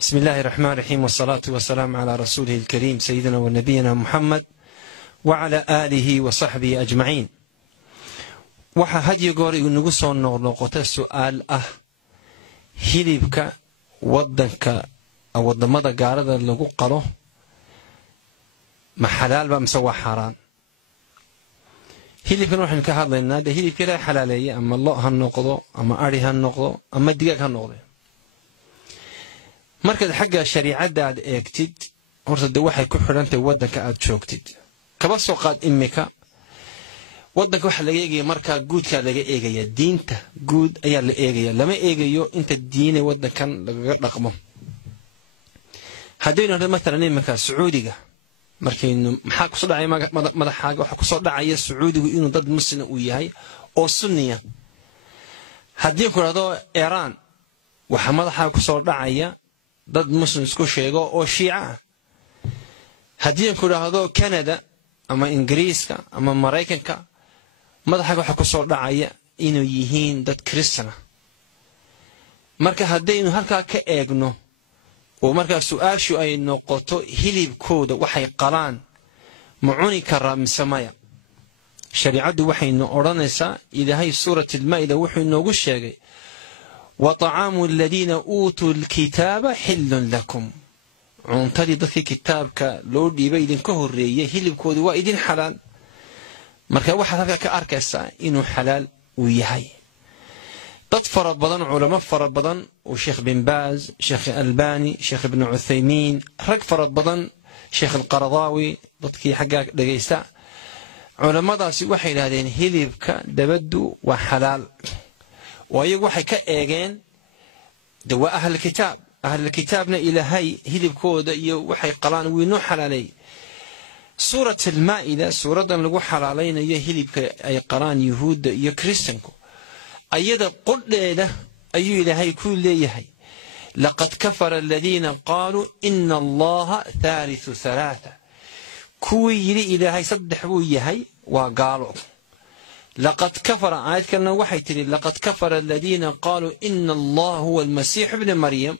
بسم الله الرحمن الرحيم والصلاة والسلام على رسوله الكريم سيدنا ونبينا محمد وعلى آله وصحبه أجمعين. waxa hadii goor inagu soo noqnoqota su'aal ah hilibka wadanka wadamada gaarada lagu qalo ma xalaal ba mise waa xaraan. hilibkan waxaan ka hadlaynaa hilibka la xalaaleeyay ama lo ha noqdo ama ari ha noqdo ama digaag ha noqdo. markaad xagga shariicada aad eegtid horta waxay ku xirantahay wadanka aad joogtid. kaba soo qaad imika wadanka waxa laga eegay marka guudka laga eegaya diinta guud ayaa la eegaya lama eegayo inta diine wadankan laga dhaqmo. hadaynu مثلا imika Sacuudiga markaynu maxaa ku soo dhacay madaxaaga waxa ku soo dhacaya Sacuudigu inuu dad muslim u yahay oo sunniya. hadii ku raado Iran waxa madaxaaga ku soo dhacaya dad muslim isku sheego oo Shiica. hadii ku raado Canada ama Ingiriiska ama Mareykanka madaxaaga waxa ku soo dhacaya inuu yihiin dad Kristana. marka hadaynu halka ka eegno oo marka su'aashu ay noqoto hilibkooda waxay qalaan mucuni karam samaya shariicadu waxay noo oranaysaa ilaahay suurat al-maa'ida wuxuu noogu sheegay wa ta'amu alladina utul kitaba hillun lakum cuntadii dadkii kitaabka loo dhiibay idinka horeeyay hilibkoodu waa idin xalaal. marka waxa halka ka arkaysaa inuu xalaal u yahay. dad fara badan culamo fara badan oo Sheikh bin Baz, Sheikh Albani, Sheikh Ibn Uthaymin, rag fara badan, Sheikh Al-Qaradawi dadkii xagga dhageysta culamadaasi waxay yiraahdeen hilibka dabadu waa xalaal. waayo waxay ka eegeen dawa ahl kitaab أهل الكتابنا إلى هاي هلبكودا وحي قلان وينو حلالي. سورة المائدة سورة لغو حلالين هلبك أي قلان يهود كريستنكو أيضا قل له أي إلى هاي كل يهي لقد كفر الذين قالوا إن الله ثالث ثلاثة كويري إلى هاي صدحوا يهي وقالوا لقد كفر آيات كنا وحي تري لقد كفر الذين قالوا إن الله هو المسيح ابن مريم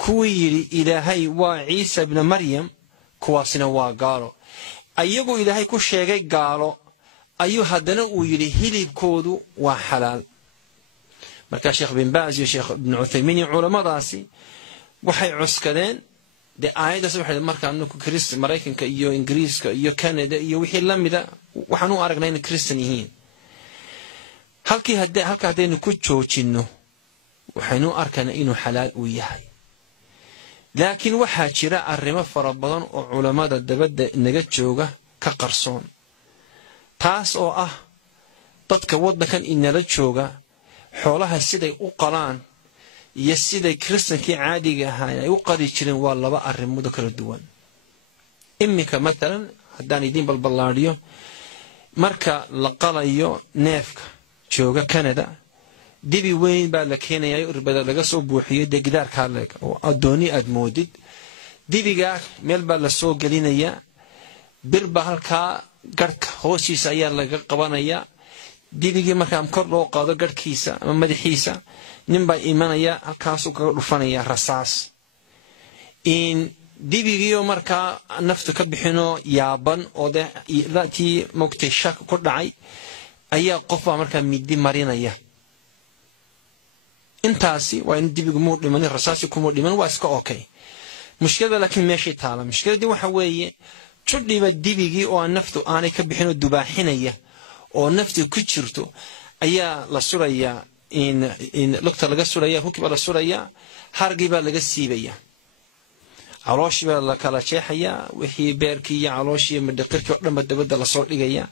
كويري إلهي وعيسى ابن مريم كواسنا وقالوا أيقو إلهي كو شيغي قالوا أيو هدنا ويري هليب كودو وحلال. مركا شيخ بن باز وشيخ ابن عثيمين علماء داسي وحي عسكدين دي آية سبحانه مركا أنكو كريست مرايكن كأيو إنجريس كأيو كندا أيو وحي اللمي دا وحنو أرقنين كريستانيين هالكي هدين كو تشوشينو وحنو أركنا إنو حلال وياهي. لكن waxaa jira arrimo fara badan oo culimada dabada inaga jooga ka qarsoon taas oo ah dadka wadankan inala jooga xoolaha siday u qalaan iyo siday kristankii caadiga ahaa ay u qadi jireen waa laba arrimood kala duwan. imika مثلا hadaan idin balbalaariyo marka la qalayo neefka jooga Canada dibi weyn baa la keenayaa urbada laga soo buuxiyo deegdaarka leeg oo adooni aad moodid dibiga meel baa la soo gelinaya birba halka garka hoostiisa ayaa laga qabanaya dibigi marka kor loo qaado garkiisa ama madaxiisa nin baa imanaya halkaas uu ka dhufanaya rasaas in dibigiyo marka naftu ka bixino yaaban oo dadkii mogtay shak ku dhacay ayaa qofba marka midi marinaya intaasi waa in dibigu muu dhiman rasaasi kuma dhiman waa iska okay. mushkilada laakiin meeshii taala mushkiladii waxa weeye judhiba dibigi oo naftu aanay ka bixin oo dubaaxinaya oo naftu ku jirto ayaa la suraya in lugta laga suraya hukba la suraya hargiba laga siibaya calooshiba la kala jeexaya wixii beerkii iyo calooshii madaqirkii oo dhanba dabada la soo dhigaya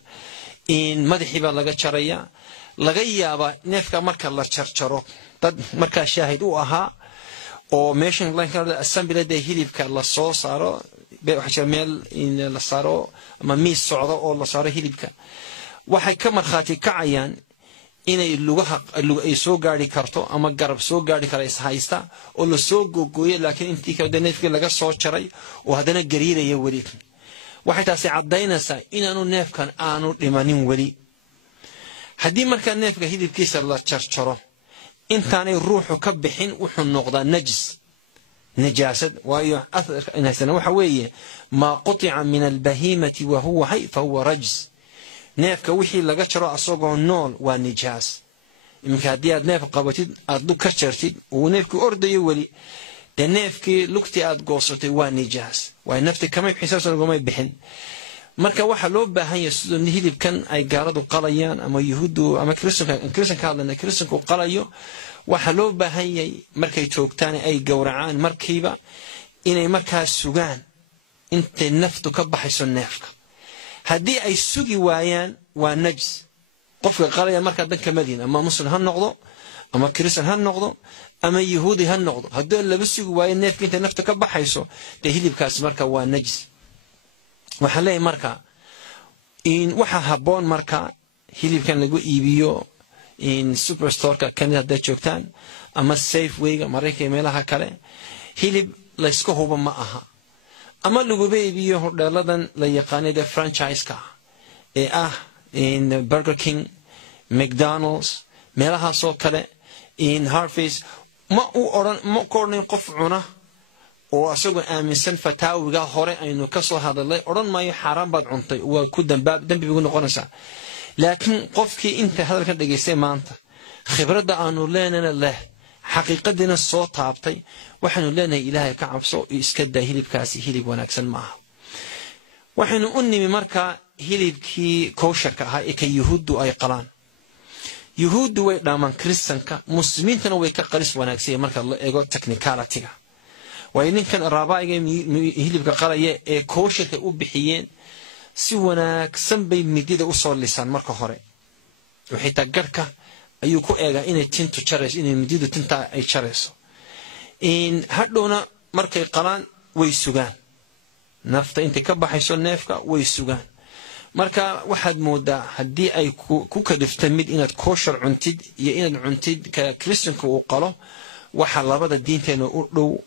in madaxiba laga jaraya laga yaaba neefka marka la jarjaro dad marka shaahid u ahaa oo meeshan laanka assembly day hilibka la soo saaro waxa meel in la saaro ama miis socdo oo la saaro hilibka waxay ka marxaati kacayaan inay lugaha ay soo gaari karto ama garab soo gaari kara is haysta oo la soo googooyay laakiin intii ka neefka laga soo jaray oo hadana gariiraya wali waxay taasi cadeynaysaa inaanu neefkan aanu dhimanin wali. haddii marka neefka hilibkiisa la jarjaro intaanay ruuxu ka bixin wuxuu noqdaa najis نجاسة وايو أثر إنها سنة وحوية ما قطع من البهيمة وهو حي فهو رجس نيفك وحي لقشر أصوغه النول ونجاس يمكن هدياد نيف قابتid أدو كشرتid ونيفك أردي ولي ده نيفك لكتي أد قوصتي ونجاس ونفتي كما يحساس نقوم يبحن marka waxa loo baahan yahay sidoo hilibkan ay gaaladu qalayaan ama yahuudu ama kristanka hadlana kristanku qalayo waxa loo baahan yahay markay joogtaan ay gowracaan markiiba inay markaas sugaan intay naftu ka baxayso neefka hadii ay sugi waayaan waa najis qofka qalaya marka danka madiina ama muslim ha noqdo ama kristan ha noqdo ama yahuudi ha noqdo hadii la sugi waayo neefka intay naftu ka baxayso de hilibkaas marka waa najis waxa leeyahay marka in waxa haboon marka hilibkan lagu iibiyo in superstore-ka kanada joogtaan ama Safeway-ga Mareykanka meelaha kale hilib la isku hubo ma aha ama lagu iibiyo hodheeladan la yaqaanay franchise-ka ee ah in Burger King, McDonald's meelaha soo kale in Harvey's ma koornin qof cuna oo asagoo aaminsan fataawiga hore aynu ka soo hadalay oran maayo xaraam baad cuntay waa ku dambigu noqonaysa laakiin qofkii inta hadalka dhageystay maanta khibrada aanu leenana leh xaqiiqadina soo taabtay waxaanu leenahay ilaahay ka cabso iska daa hilibkaasi hilib wanaagsan ma aha waxaanu u nimi marka hilibkii koosharka ahaa ee ka yahuudu ay qalaan yahuudu way dhaaman kristanka muslimiintana way ka qalis wanaagsan marka la eego technicality-ga وإنكن الرابعة هيلب قرية كوشة أوبحيين سوانا سنبي مديدة أصول لسان مركو هوري وحيتا قركة أيوكو إيغا إني تنتو تشاريس إني مديدة تنتا أي تشاريسو إن هردونا مركي قران ويسوغان نفتا إنتي كبا حيسول نيفكا ويسوغان مركا واحد مودا هدي أي كوكا دفتمد إنت كوشر عنتد يا إنت عنتد ككريستيان كو قالو وحلابا الدين تينو أردو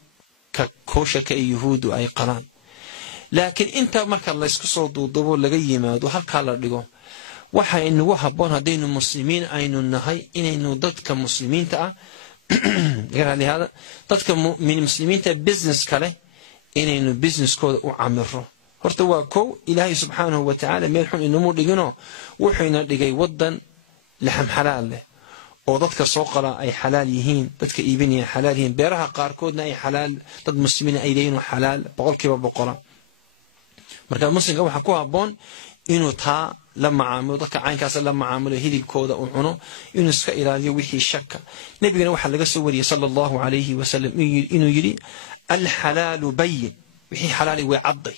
كوشك يهود أي قران لكن أنت مركا الله يسكسو دوبو لغي مادو هالكا لردقو وحا إنو وحبون هدين المسلمين أينو النهي إنو ضدك مسلمين تا غير هذا ضدك من المسلمين تا بيزنس كالي إنو بيزنس كود أعمره هرتوا كو إلهي سبحانه وتعالى ميلحون إنو مردقنو وحينا لغي ودن لحم حلال له oo dadka soo qala ay xalaal yihiin dadka iibinaya xalaal yihiin beeraha qaar koodna ay xalaal dad muslimiin ay leeyihiin xalaal boqolkiiba boqol marka muslimka waxa ku haboon inuu taa la macaamilo dadka caynkaas la macaamilo hilibkooda uu cuno inuu iska ilaaliyo wixii shakka nabigana waxa laga soo wariyay sallallahu alayhi wa sallam inuu yiri al halal bayyin wixii xalaal way cadday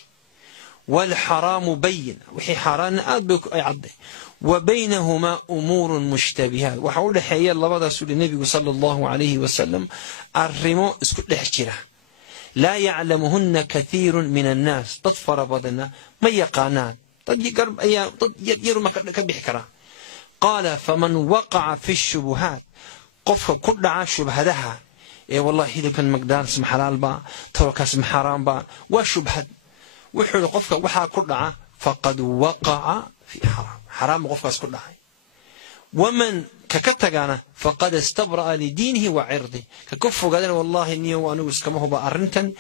wal haram bayyin wixii xaraan aad bay ay cadday وبينهما أمور مشتبهات وحول حياة الله بدا سؤال النبي صلى الله عليه وسلم الرمو اسكت لحجرة لا يعلمهن كثير من الناس تطفر بدنا ما يقانان يقرب يرمى كبحكرة قال فمن وقع في الشبهات قف كل شبهة لها إيه والله إذا كان مقدار اسم حلال با ترك اسم حرام با وشبهة وحول قفك وحا كل فقد وقع في حرام قفك كل ومن ككتغانا فقد استبرأ لدينه وعرضه ككفو قال والله إني وأنا كما هو بأرنتن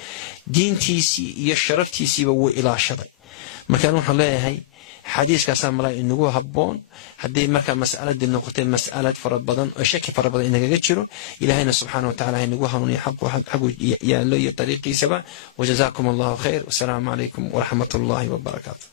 دين تيسي يشرف تيسي بو إلى شرع ما كانوا حلاها هي حديث كسام الله إنه هبون هدي مركا مسألة دي النقطتين مسألة فرد بدن وشك فرد بدن إنك جتشرو إلى هنا سبحانه وتعالى إنه هنوني حق يا لي طريقي سبع وجزاكم الله خير والسلام عليكم ورحمة الله وبركاته.